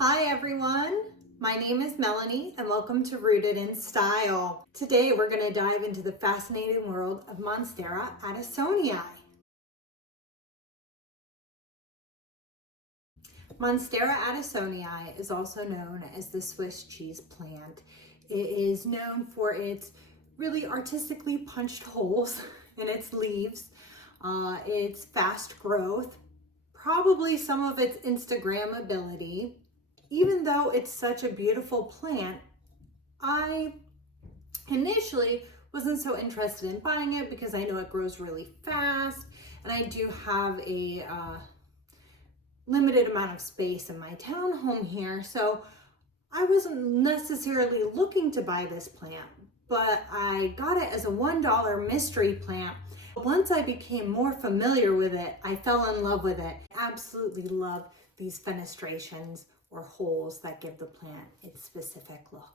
Hi everyone, my name is Melanie and welcome to Rooted in Style. Today we're going to dive into the fascinating world of Monstera Adansonii. Monstera Adansonii is also known as the Swiss cheese plant. It is known for its really artistically punched holes in its leaves, its fast growth, probably some of its Instagrammability. Even though it's such a beautiful plant, I initially wasn't so interested in buying it because I know it grows really fast and I do have a limited amount of space in my townhome here. So I wasn't necessarily looking to buy this plant, but I got it as a $1 mystery plant. Once I became more familiar with it, I fell in love with it. I absolutely love these fenestrations or holes that give the plant its specific look.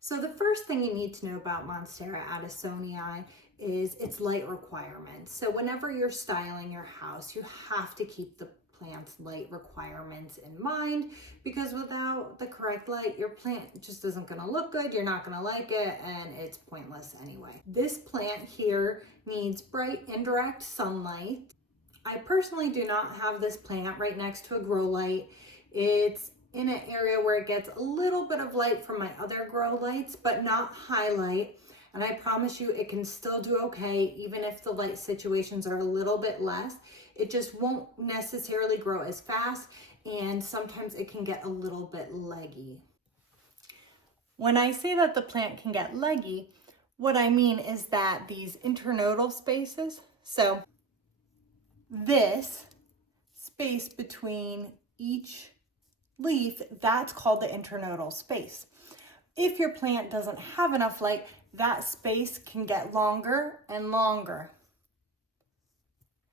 So the first thing you need to know about Monstera Adansonii is its light requirements. So whenever you're styling your house, you have to keep the plant's light requirements in mind, because without the correct light, your plant just isn't going to look good, you're not going to like it, and it's pointless anyway. This plant here needs bright indirect sunlight. I personally do not have this plant right next to a grow light. It's in an area where it gets a little bit of light from my other grow lights, but not highlight. And I promise you it can still do okay, even if the light situations are a little bit less. It just won't necessarily grow as fast, and sometimes it can get a little bit leggy. When I say that the plant can get leggy, what I mean is that these internodal spaces, so this space between each leaf, that's called the internodal space. If your plant doesn't have enough light, that space can get longer and longer.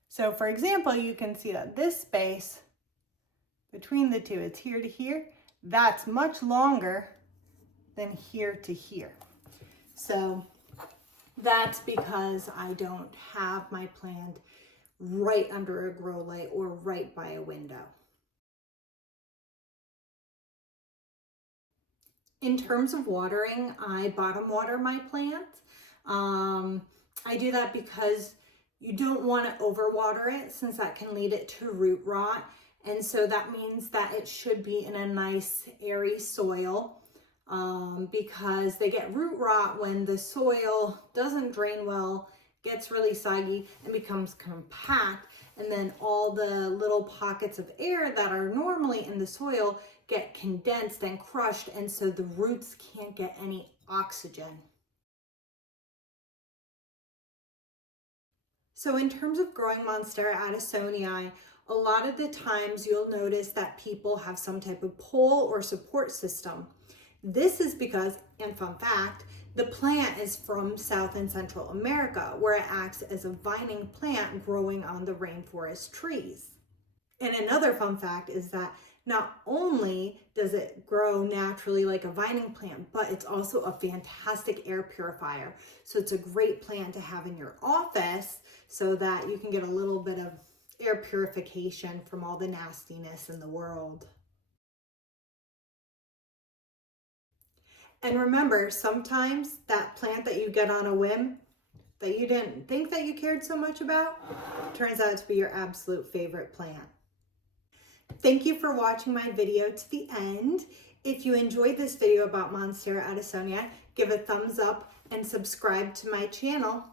So for example, you can see that this space between the two, it's here to here, that's much longer than here to here. So that's because I don't have my plant right under a grow light or right by a window. In terms of watering, I bottom water my plant. I do that because you don't want to overwater it, since that can lead it to root rot. And so that means that it should be in a nice airy soil, because they get root rot when the soil doesn't drain well, gets really soggy and becomes compact, and then all the little pockets of air that are normally in the soil get condensed and crushed, and so the roots can't get any oxygen. So in terms of growing Monstera Adansonii, a lot of the times you'll notice that people have some type of pole or support system. This is because, and fun fact, the plant is from South and Central America, where it acts as a vining plant growing on the rainforest trees. And another fun fact is that not only does it grow naturally like a vining plant, but it's also a fantastic air purifier. So it's a great plant to have in your office so that you can get a little bit of air purification from all the nastiness in the world. And remember, sometimes that plant that you get on a whim that you didn't think that you cared so much about turns out to be your absolute favorite plant. Thank you for watching my video to the end. If you enjoyed this video about Monstera Adansonii, give a thumbs up and subscribe to my channel.